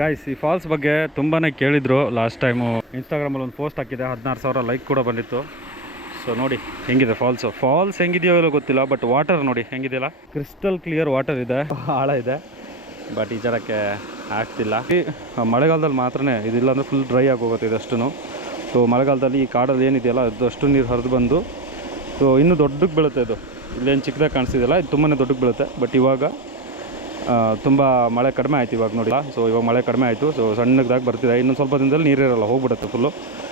Guys ಈ falls ಬಗ್ಗೆ ತುಂಬಾ ಕೇಳಿದರು ಲಾಸ್ಟ್ ಟೈಮು ಇನ್ಸ್ಟಾಗ್ರಾಮಲ್ಲಿ ಒಂದು ಪೋಸ್ಟ್ ಹಾಕಿದೆ, ಹದಿನಾರು ಸಾವಿರ ಲೈಕ್ ಕೂಡ ಬಂದಿತ್ತು. ಸೊ ನೋಡಿ, ಹೆಂಗಿದೆ ಫಾಲ್ಸು ಫಾಲ್ಸ್ ಹೆಂಗಿದೆಯೋ ಇಲ್ಲೋ ಗೊತ್ತಿಲ್ಲ ಬಟ್ ವಾಟರ್ ನೋಡಿ, ಹೆಂಗಿದೆಯಲ್ಲ? ಕ್ರಿಸ್ಟಲ್ ಕ್ಲಿಯರ್ ವಾಟರ್ ಇದೆ, ಆಳ ಇದೆ. ಬಟ್ ಈ ಜನಕ್ಕೆ ಆಗ್ತಿಲ್ಲ. ಮಳೆಗಾಲದಲ್ಲಿ ಮಾತ್ರ ಇದಿಲ್ಲ ಅಂದರೆ ಫುಲ್ ಡ್ರೈ ಆಗಿ ಹೋಗುತ್ತೆ ಇದಷ್ಟು ಸೊ ಮಳೆಗಾಲದಲ್ಲಿ ಈ ಕಾಡಲ್ಲಿ ಏನಿದೆಯಲ್ಲ ಅದಷ್ಟು ನೀರು ಹರಿದು ಬಂದು ಸೊ ಇನ್ನೂ ದೊಡ್ಡಕ್ಕೆ ಬೀಳುತ್ತೆ ಇದು. ಇಲ್ಲೇನು ಚಿಕ್ಕದಾಗಿ ಕಾಣಿಸ್ತಿದೆಯಲ್ಲ, ಇದು ತುಂಬಾ ದೊಡ್ಡಕ್ಕೆ ಬೀಳುತ್ತೆ. ಬಟ್ ಇವಾಗ ತುಂಬ ಮಳೆ ಕಡಿಮೆ ಆಯ್ತು ಇವಾಗ ನೋಡಿ. ಸೊ ಇವಾಗ ಮಳೆ ಕಡಿಮೆ ಆಯಿತು. ಸೊ ಸಣ್ಣದಾಗಿ ಬರ್ತಿದೆ. ಇನ್ನೊಂದು ಸ್ವಲ್ಪ ದಿನದಲ್ಲಿ ನೀರಿರಲ್ಲ ಹೋಗ್ಬಿಡುತ್ತೆ ಫುಲ್ಲು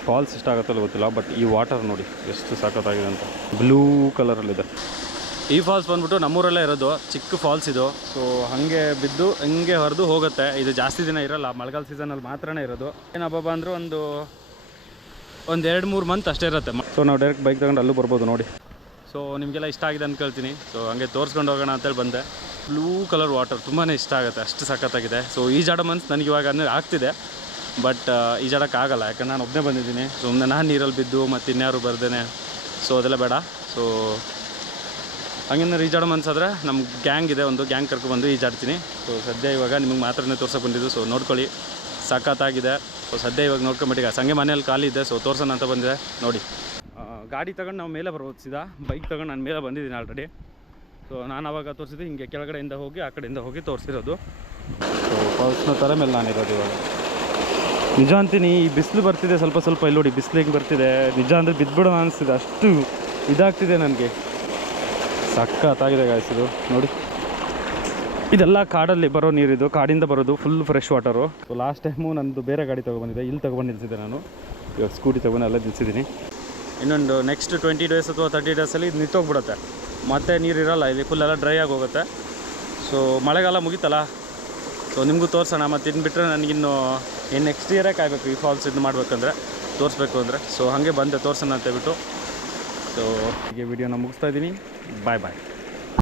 ಫಾಲ್ಸ್ ಇಷ್ಟ ಆಗುತ್ತಲ್ಲ ಗೊತ್ತಿಲ್ಲ ಬಟ್ ಈ ವಾಟರ್ ನೋಡಿ, ಎಷ್ಟು ಸಖತ್ತಾಗಿದೆ ಅಂತ. ಬ್ಲೂ ಕಲರಲ್ಲಿದೆ ಈ ಫಾಲ್ಸ್ ಬಂದ್ಬಿಟ್ಟು ನಮ್ಮೂರಲ್ಲೇ ಇರೋದು, ಚಿಕ್ಕ ಫಾಲ್ಸ್ ಇದು. ಸೊ ಹಾಗೆ ಬಿದ್ದು, ಹಂಗೆ ಹರಿದು ಹೋಗುತ್ತೆ. ಇದು ಜಾಸ್ತಿ ದಿನ ಇರಲ್ಲ, ಮಳೆಗಾಲ ಸೀಸನಲ್ಲಿ ಮಾತ್ರನೇ ಇರೋದು. ಏನು ಹಬ್ಬ ಅಂದ್ರೆ ಒಂದು ಒಂದು ಎರಡು ಮೂರು ಮಂತ್ ಅಷ್ಟೇ ಇರುತ್ತೆ. ಸೊ ನಾವು ಡೈರೆಕ್ಟ್ ಬೈಕ್ ತಗೊಂಡು ಅಲ್ಲೂ ಬರ್ಬೋದು ನೋಡಿ. ಸೊ ನಿಮಗೆಲ್ಲ ಇಷ್ಟ ಆಗಿದೆ ಅಂದ್ಕೊಳ್ತೀನಿ ಸೊ ಹಂಗೆ ತೋರಿಸ್ಕೊಂಡು ಹೋಗೋಣ ಅಂತೇಳಿ ಬಂದೆ. ಬ್ಲೂ ಕಲರ್ ವಾಟರ್ ತುಂಬಾ ಇಷ್ಟ ಆಗುತ್ತೆ, ಅಷ್ಟು ಸಖತ್ತಾಗಿದೆ. ಸೊ ಈಜಾಡೋ ಜಾಡ ಮನ್ಸ್ ನನಗೆ ಇವಾಗ ಅಂದರೆ ಆಗ್ತಿದೆ. ಬಟ್ ಈಜಾಡೋಕ್ಕಾಗಲ್ಲ ಯಾಕಂದ್ರೆ ನಾನು ಒಬ್ಬನೇ ಬಂದಿದ್ದೀನಿ. ಸುಮ್ಮನೆ ನಾನು ನೀರಲ್ಲಿ ಬಿದ್ದು ಮತ್ತು ಇನ್ಯಾರು ಬರ್ದೇನೆ. ಸೊ ಅದೆಲ್ಲ ಬೇಡ. ಸೊ ಹಂಗೇನಾರು ಈಜಾಡೋ ಮನ್ಸಾದ್ರೆ ನಮ್ಮ ಗ್ಯಾಂಗ್ ಇದೆ, ಒಂದು ಗ್ಯಾಂಗ್ ಕರ್ಕೊಬಂದು ಈಜಾಡ್ತೀನಿ ಸೊ ಸದ್ಯ ಇವಾಗ ನಿಮಗೆ ಮಾತ್ರನೇ ತೋರ್ಸೋಕೆ ಬಂದಿದ್ದು. ಸೊ ನೋಡ್ಕೊಳ್ಳಿ. ಸಖತ್ತಾಗಿದೆ. ಸೊ ಸದ್ಯ ಇವಾಗ ನೋಡ್ಕೊಂಬಿಟ್ಟಿಗೆ ಸಂಗೆ ಮನೇಲಿ ಖಾಲಿ ಇದೆ. ಸೊ ತೋರ್ಸೋಣ ಅಂತ ಬಂದಿದೆ. ನೋಡಿ. ಗಾಡಿ ತಗೊಂಡು ನಾವು ಮೇಲೆ ಬರ್ಬೋದು ಸೀದಾ. ಬೈಕ್ ತಗೊಂಡು ನಾನು ಮೇಲೆ ಬಂದಿದ್ದೀನಿ ಆಲ್ರೆಡಿ ಸೊ ನಾನು ಅವಾಗ ತೋರಿಸಿದ್ದು ಹಿಂಗೆ ಕೆಳಗಡೆಯಿಂದ ಹೋಗಿ ಆ ಕಡೆಯಿಂದ ಹೋಗಿ ತೋರಿಸಿರೋದು. ಸೊ ಫಾಲ್ಸ್ನ ಥರ ಮೇಲೆ ನಾನಿರೋದು ಇವಾಗ. ನಿಜ ಅಂತೀನಿ ಈ ಬಿಸಿಲು ಬರ್ತಿದೆ ಸ್ವಲ್ಪ ಸ್ವಲ್ಪ ಇಲ್ಲಿ ನೋಡಿ ಬಿಸಿಲಿಗೆ ಬರ್ತಿದೆ. ನಿಜ ಅಂದರೆ ಬಿದ್ದುಬಿಡೋಣ ಅನಿಸ್ತಿದೆ ಅಷ್ಟು ಇದಾಗ್ತಿದೆ ನನಗೆ. ಸಕ್ಕತ್ತಾಗಿದೆ ಗಾಯ್ಸ್ ಇದು ನೋಡಿ. ಇದೆಲ್ಲ ಕಾಡಲ್ಲಿ ಬರೋ ನೀರಿದು ಕಾಡಿಂದ ಬರೋದು full fresh water so last time ನಂದು ಬೇರೆ ಗಾಡಿ ತೊಗೊಬಂದಿದೆ ಇಲ್ಲಿ ತೊಗೊಬಂದು ನಿಲ್ಸಿದ್ದೆ ನಾನು. ಇವಾಗ ಸ್ಕೂಟಿ ತೊಗೊಂಡು ಅಲ್ಲೇ ನಿಲ್ಸಿದ್ದೀನಿ. ಇನ್ನೊಂದು ನೆಕ್ಸ್ಟ್ ಟ್ವೆಂಟಿ ಡೇಸ್ ಅಥವಾ ತರ್ಟಿ ಡೇಸಲ್ಲಿ ಇದು ನಿಂತೋಗ್ಬಿಡುತ್ತೆ. ಮತ್ತೆ ನೀರಿರಲ್ಲ ಇಲ್ಲಿ ಫುಲ್ ಎಲ್ಲ ಡ್ರೈ ಆಗಿ ಹೋಗುತ್ತೆ. ಸೊ ಮಳೆಗಾಲ ಮುಗೀತಲ್ಲ? ಸೊ ನಿಮಗೂ ತೋರಿಸೋಣ, ಮತ್ತು ಇನ್ನು ಬಿಟ್ಟರೆ ನನಗಿನ್ನು ಇನ್ನು ನೆಕ್ಸ್ಟ್ ಇಯರೇ ಕಾಯಬೇಕು ಈ ಫಾಲ್ಸ್ ಇದು ಮಾಡಬೇಕಂದ್ರೆ. ತೋರಿಸ್ಬೇಕು ಅಂದರೆ. ಸೊ ಹಾಗೆ ಬಂದೆ, ತೋರಿಸೋಣ ಅಂತ ಹೇಳ್ಬಿಟ್ಟು. ಸೊ ಹೀಗೆ ವಿಡಿಯೋನ ಮುಗಿಸ್ತಾ ಇದ್ದೀನಿ. ಬಾಯ್ ಬಾಯ್